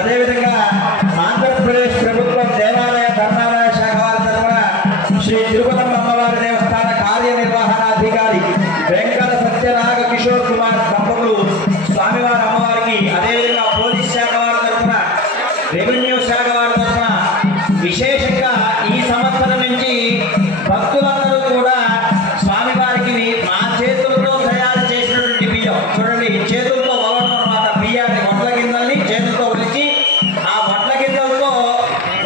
అదేవిధంగా ఆంధ్రప్రదేశ్ ప్రభుత్వం దేవాలయ ధర్మాదాయ శాఖ వారి తరఫున శ్రీ తిరుపతమ్మ అమ్మవారి దేవస్థాన కార్యనిర్వహణాధికారి వెంకట సత్యనాగ కిషోర్ కుమార్ దంపతులు స్వామివారి అమ్మవారికి, అదేవిధంగా పోలీస్ శాఖ వారి తరఫున, రెవెన్యూ శాఖ వారి తరఫున విశేషంగా ఈ సంవత్సరం నుంచి భక్తులందరూ కూడా స్వామివారికి మా చేతులతో తయారు చేసినటువంటి బియ్యం చూడండి, చేతులతో వలన అన్నమాట. బియ్యాన్ని మొట్ల గింజల్ని చేతులతో ఒలిచి ఆ మొట్ల గింజలతో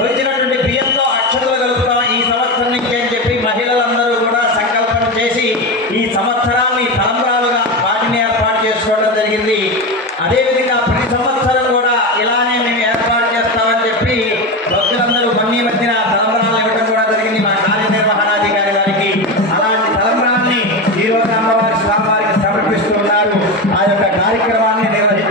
వచ్చినటువంటి బియ్యంతో అక్షతలు కలుపుతాం ఈ సంవత్సరం నుంచి అని చెప్పి మహిళలందరూ కూడా సంకల్పం చేసి ఈ సంవత్సరాన్ని తలంబ్రాలుగా వాటిని ఏర్పాటు చేసుకోవడం జరిగింది. అదేవిధంగా ప్రతి సంవత్సరం కూడా ఇలానే మేము ఏర్పాటు చేస్తామని చెప్పి భక్తులందరూ మధ్యన తలంబ్రాలు ఇవ్వడం కూడా జరిగింది మా కార్యనిర్వహణాధికారి గారికి. అలాంటి తలంబ్రాల్ని ఈరోజు అమ్మవారి స్వామివారికి సమర్పిస్తున్నారు. ఆ యొక్క కార్యక్రమాన్ని నిర్వహించారు.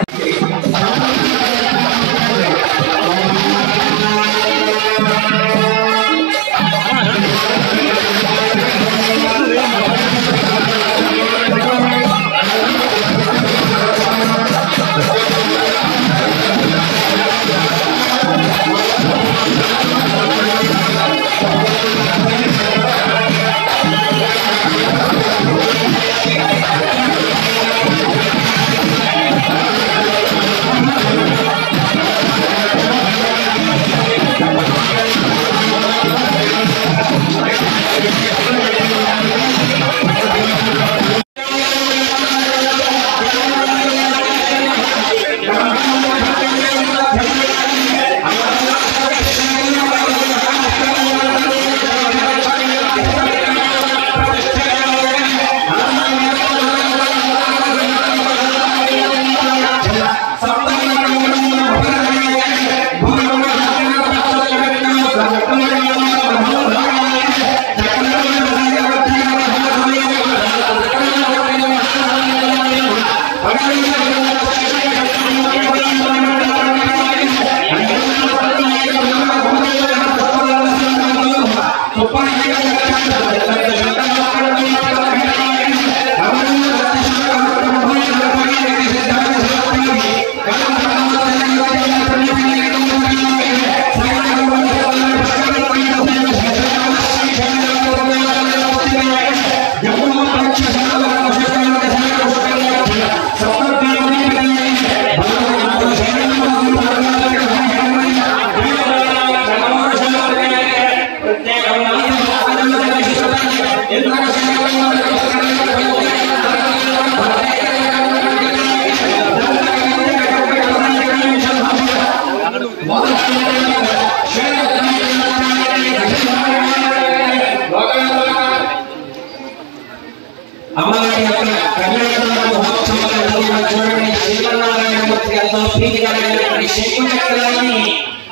అమ్మవారి యొక్క కళ్యాణ మహోత్సవాలలో చూడండి, శ్రీమన్నారాయణమూర్తి గారితో ప్రీతికరమైనటువంటి శంకు చక్రాన్ని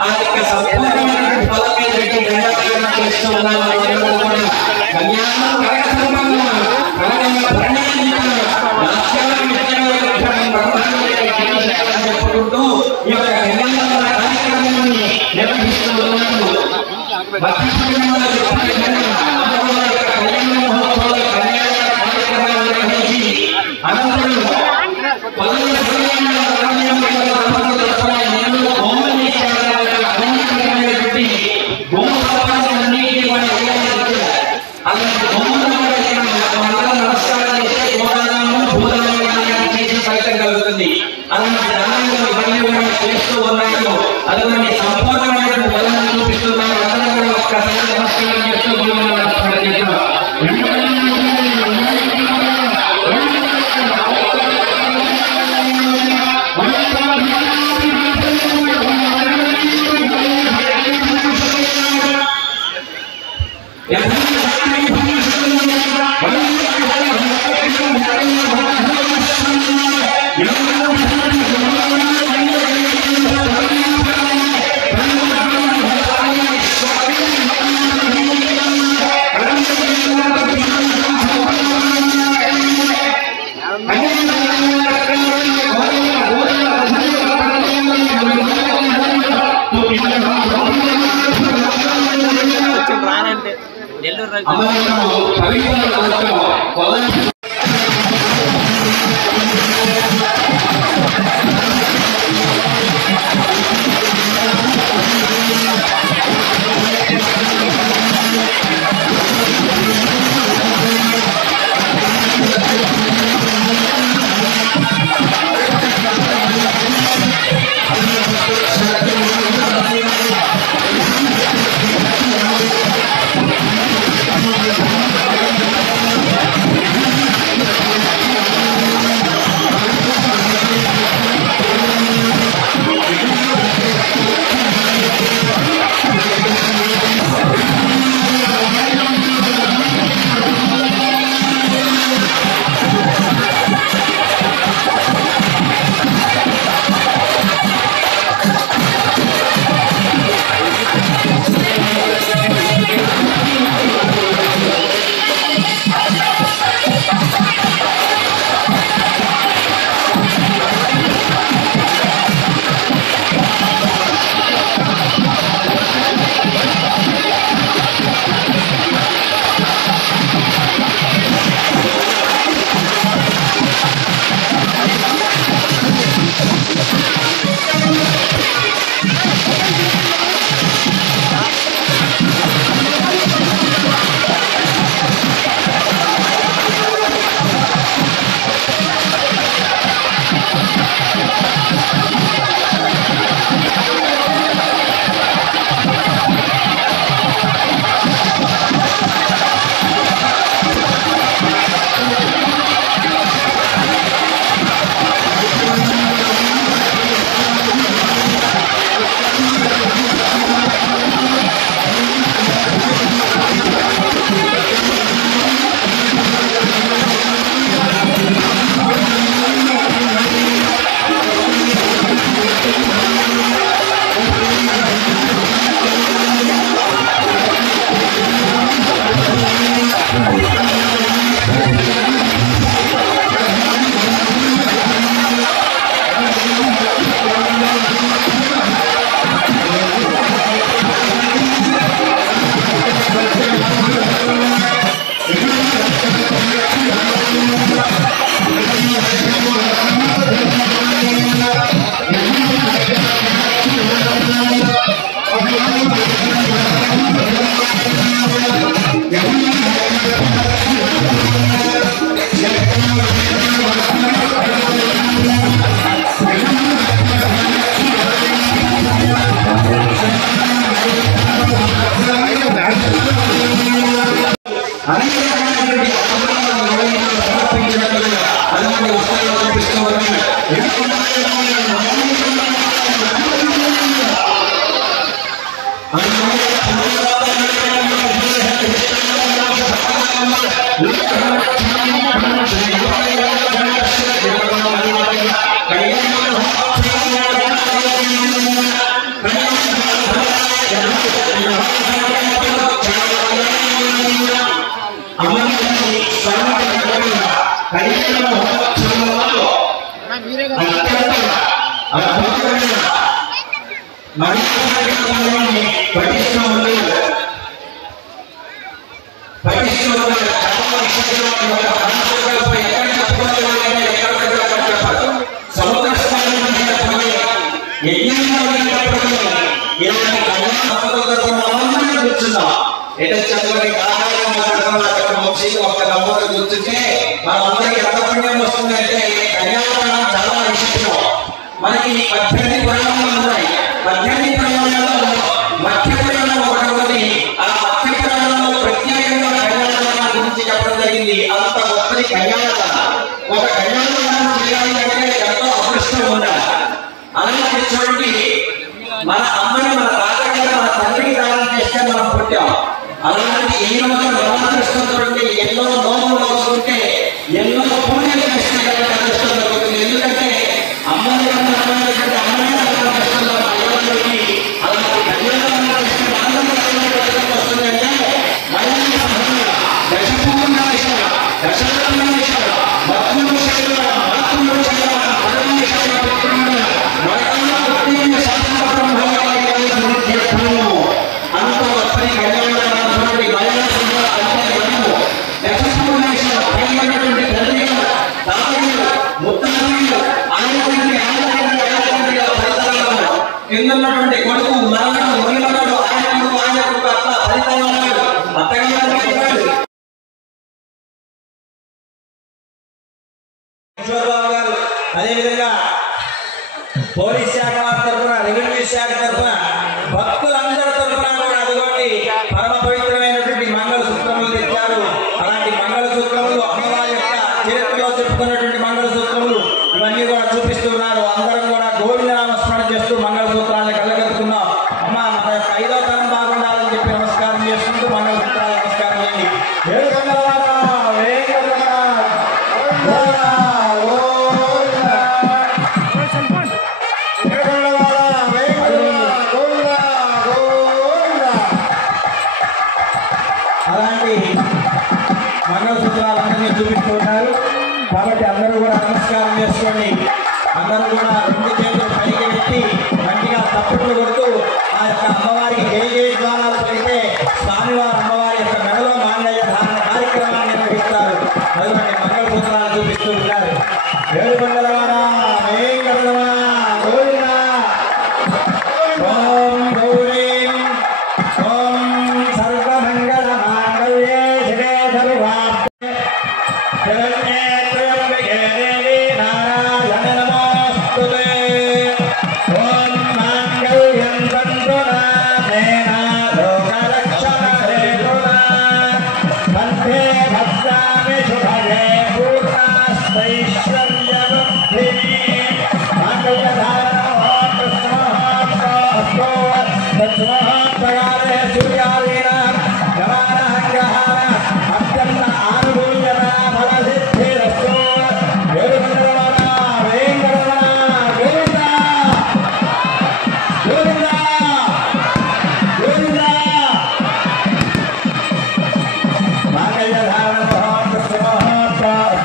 ఆ యొక్క సంపూర్ణమైనటువంటి పదం మీద పెట్టి గంగాకరణ చేస్తూ ఉన్నారు. కళ్యాణం కరగసంపన్నం కరగంగా పరిణయించిన చెప్పుకుంటూ ఈ యొక్క కళ్యాణ కార్యక్రమాన్ని నిర్వహిస్తూ ఉన్నారు. అలాంటి కిషోర్బాబు గారు, అదేవిధంగా పోలీస్ శాఖ వారి తరఫున, రెవెన్యూ శాఖ తరఫున, భక్తులందరి తరఫున కూడా అదిగోండి పరమ పవిత్రమైనటువంటి మంగళసూత్రములు తెచ్చారు. అలాంటి మంగళసూత్రములు అమ్మవారి యొక్క చరిత్రలో చెప్పుకున్నటువంటి మంగళసూత్రములు ఇవన్నీ కూడా చూపిస్తున్నారు. అందరం కూడా గోవిందనామస్మరణ చేస్తూ మంగళసూత్రాలను కళ్ళగలుగుతున్నాం. అమ్మ మన యొక్క 5వ తరం బాగుండాలని చెప్పి నమస్కారం చేసుకుంటూ మంగళసూత్రాలు నమస్కారం చేయండి. అలాంటి మంగళసూత్రాలన్నీ చూపిస్తూ ఉన్నారు కాబట్టి అందరూ కూడా నమస్కారం చేసుకోండి. అందరూ కూడా 2 చేతులు పైకి పెట్టి మంచిగా తప్పులు కొడుతూ ఆ యొక్క అమ్మవారికి జయ జయ ద్వారాలు పెడితే స్వామివారు అమ్మవారి యొక్క మెడలో మాంగళ్య ధారణ కార్యక్రమాన్ని నిర్వహిస్తారు. అటువంటి మంగళసూత్రాలు చూపిస్తూ ఉన్నారు. ఏడుకొండలవాడ వెంకటరమణ గోవింద. ఓం గౌరీం ఓం సర్వమంగళ మాంగళ్యే శివే సర్వార్థే శరణ్యే త్ర్యంబకే దేవి నారాయణి నమోస్తుతే. ఓం మాంగళ్యం తంతు నాథేన లోకరక్షణ హేతునా కంఠే భద్రామి శుభగే పూర్ణాస్తైశ్వర్యవృద్ధి. మాంగళ్యధారణ తత్మహోత్తగారే సూర్యాదీనాం గమానహంగ్రహార అత్యంత ఆనుకూల్యత ఫలసిద్ధిరస్తు. ఏడుకొండలవాడ వెంకటరమణ గోవింద గోవింద గోవింద. మాంగళ్యధారణ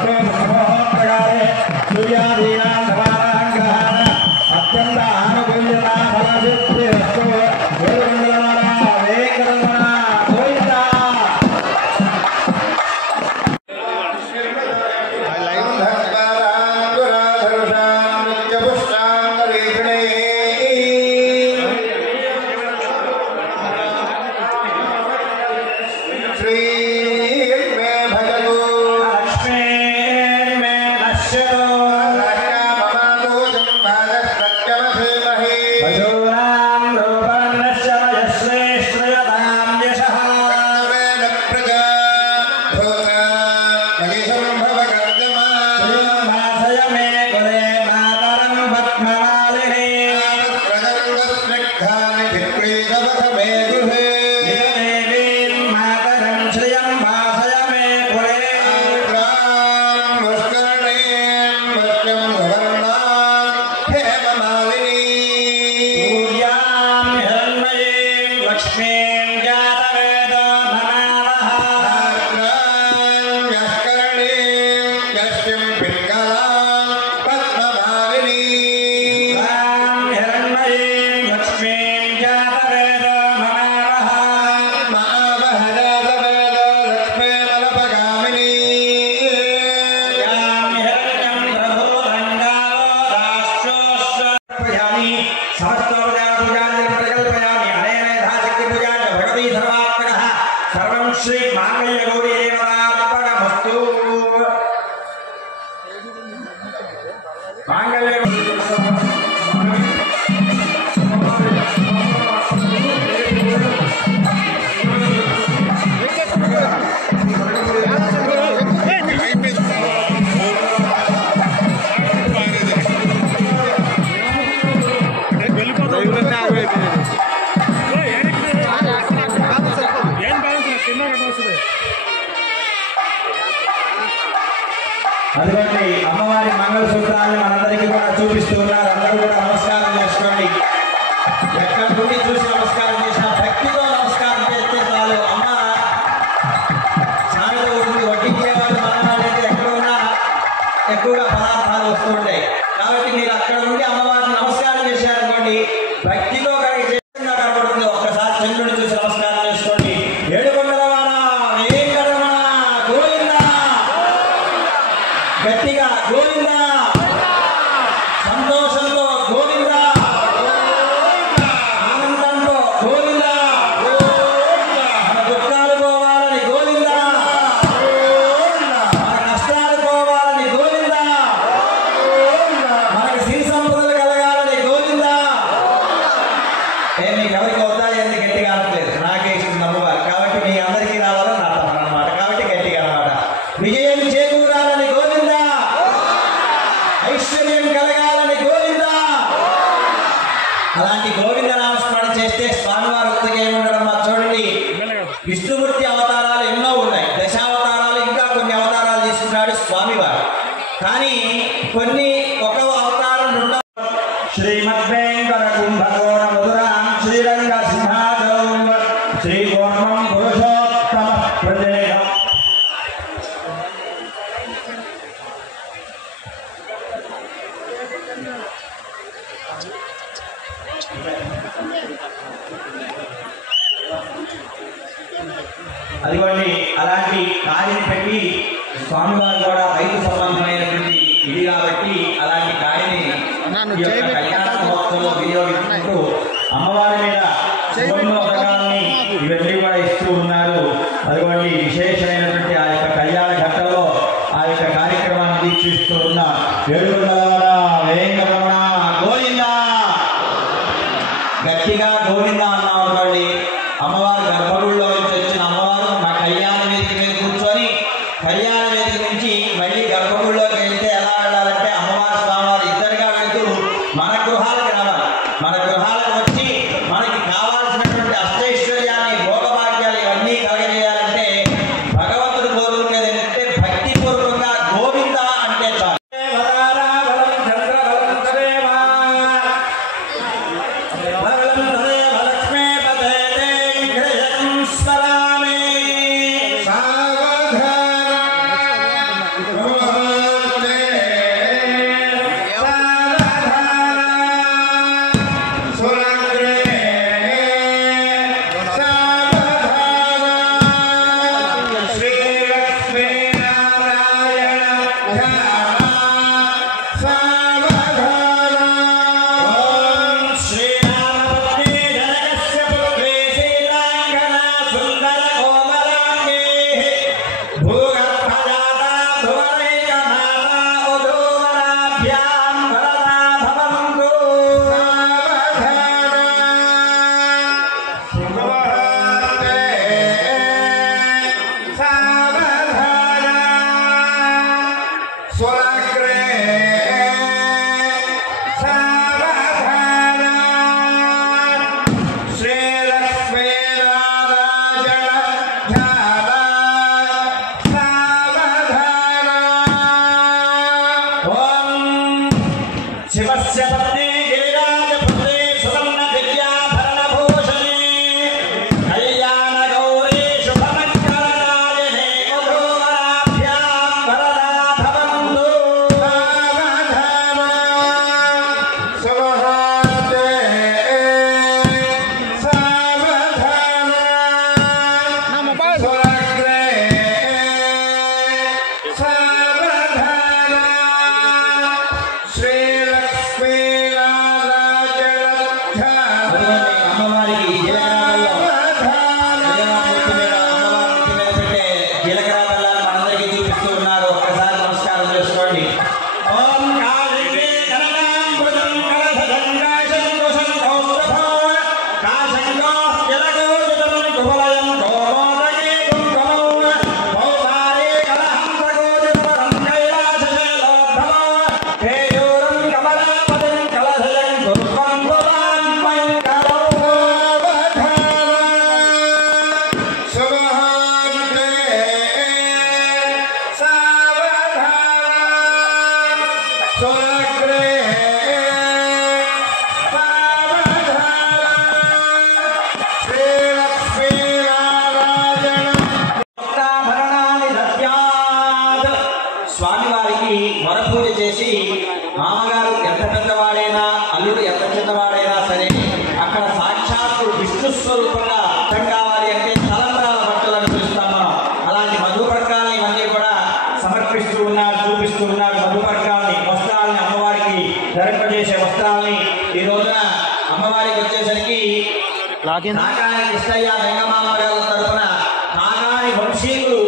తత్మహోత్తగారే సూర్యాదీనాం గమానహంగ్రహార అత్యంత ఆనుకూల్యత ఫలసిద్ధిరస్తు. ఏడుకొండలవాడ వెంకటరమణ గోవింద. లక్ష్మీర్మే నశ్యతో భజోనాం రూపం నశ్యమయస్వే శ్రయతాం యశః. శ్రీనివాసయ మే కులే మాతరం పద్మమాలిని. నిజదేవీం మాతరం శ్రియం వాసయ మే కులే. సూర్యాం హిరణ్మయీం లక్ష్మీం జాతవేదో నమామః. రాం హిరణ్మయీం లక్ష్మీం జాతవేదో నమామః. యాం హిరణ్యం ప్రభూరంగాలో రాష్ట్రోశ్వయామి సమస్తోపచారపూజాన్ని ప్రకల్పయామి. అనేన యథాశక్తి పూజాన్ని భగవతీ సర్వాత్మకః సర్వం శ్రీ మాంగళ్య గౌరీ దేవతార్పణమస్తు. మాంగళ్య అదిగోండి అమ్మవారి మంగళసూత్రాన్ని మనందరికీ కూడా చూపిస్తూ ఉన్నారు. అందరూ కూడా నమస్కారం చేసుకోండి. ఎక్కడి నుండి చూసి నమస్కారం చేసినా భక్తితో నమస్కారం చేస్తే చాలు. అమ్మ సామెత ఉంటుంది, వడ్డించేవాళ్ళు మన వాళ్ళైతే ఎక్కడ ఉన్నా ఎక్కువగా పదార్థాలు వస్తూ ఉంటాయి. కాబట్టి మీరు అక్కడ నుండి అమ్మవారిని నమస్కారం చేశారనుకోండి, భక్తితో కనుక చేస్తున్నా కనబడుతుంది. ఒక్కసారి చంద్రుడిని చూసి నమస్కారం చేసుకోండి. ఏడుకొండలవాడ వెంకటరమణ గోవింద. గట్టిగా గోవింద. సంతోషంతో గోవింద. ఆనందంతో గోవింద. మన దుఃఖాలు పోవాలని గోవింద. మన కష్టాలు పోవాలని గోవింద. ఉన్నాడు స్వామివారు. కానీ కొన్ని ఒక అవతారం రెండవ శ్రీమద్వేంకట కుంభకోణ మధురాం శ్రీరంగ సింహాదం శ్రీకోర్మం పురుషోత్తమ ప్రజేయం. అదిగోండి అలాంటి కాడిని పెట్టి స్వామివారు కూడా రైతు సంబంధమైనటువంటి ఇది కాబట్టి అలాంటి కాడిని కళ్యాణ మహోత్సవంలో వినియోగించుకుంటూ అమ్మవారి మీద సువర్ణోదకాన్ని ఇవన్నీ కూడా ఇస్తూ ఉన్నారు. అదిగోండి విశేషమైనటువంటి ఆ యొక్క కళ్యాణ ఘట్టంలో ఆ యొక్క కార్యక్రమాన్ని వీక్షిస్తూ ఉన్న ఏడుకొండలవాడ వేంకటరమణ గోవిందా, గట్టిగా గోవిందా అన్నాం అనుకోండి. అమ్మవారు గర్భగుడిలో నుంచి వచ్చిన అమ్మవారు మా కళ్యాణ వేదిక మీద కూర్చొని కళ్యాణ వేదిక నుంచి మళ్ళీ గర్భగుడిలోకి వెళ్తే ఎలా వెళ్ళాలంటే అమ్మవారి స్వామివారు ఇద్దరుగా వెళ్తూ మన గృహాలకు రావాలి. మన గృహాలకు వచ్చి మనకి కావాల్సినటువంటి అష్టైశ్వర్యాన్ని భోగభాగ్యాలు ఇవన్నీ కలగజేయాలంటే భగవంతుడు కోరుకునేది ఏంటంటే భక్తిపూర్వకంగా గోవింద అంటే చాలు. స్వామివారికి వరపూజ చేసి మామగారు ఎంత పెద్దవాడైనా అల్లుడు ఎంత చిన్నవాడైనా సరే అక్కడ సాక్షాత్తు విష్ణు స్వరూపంగా అర్థం కావాలి అంటే తలంబ్రాల బట్టలను పిలుస్తాం మనం. అలాంటి మధుపర్కాలని ఇవన్నీ కూడా సమర్పిస్తూ ఉన్నారు, చూపిస్తూ ఉన్నారు. మధుపర్కాలని వస్త్రాలని అమ్మవారికి ధరింపజేసే వస్త్రాలని ఈ రోజున అమ్మవారికి వచ్చేసరికి నాగాని కృష్ణయ్య వెంగమామ గారి తరఫున నాగాని వంశీకులు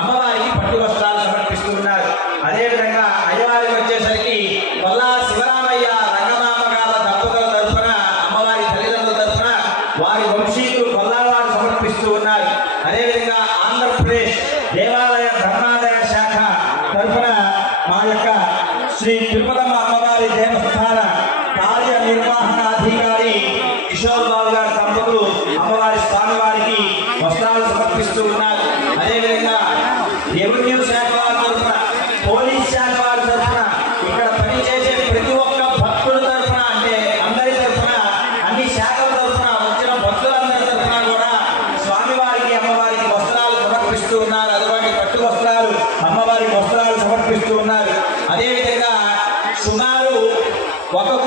అమ్మవారికి పట్టు వస్త్రాలు సమర్పిస్తూ ఉన్నారు. అదేవిధంగా అయ్యవారికి వచ్చేసరికి వల్లా శివరామయ్య రంగమామ గారి దంపతుల తరఫున అమ్మవారి తల్లిదండ్రుల తరఫున వారి వంశీకులు కొల్లావారు సమర్పిస్తూ ఉన్నారు. అదేవిధంగా ఆంధ్రప్రదేశ్ దేవాలయ ధర్మాదాయ శాఖ తరఫున మా యొక్క శ్రీ తిరుపతమ్మ అమ్మవారి దేవస్థాన కార్యనిర్వహణాధికారి కిషోర్ బాబు గారి దంపతులు అమ్మవారి స్వామివారికి వస్త్రాలు సమర్పిస్తూ ఉన్నారు. అదేవిధంగా రెవెన్యూ శాఖ వారి తరఫున సమర్పిస్తూ ఉన్నారు. అదేవిధంగా సుమారు 1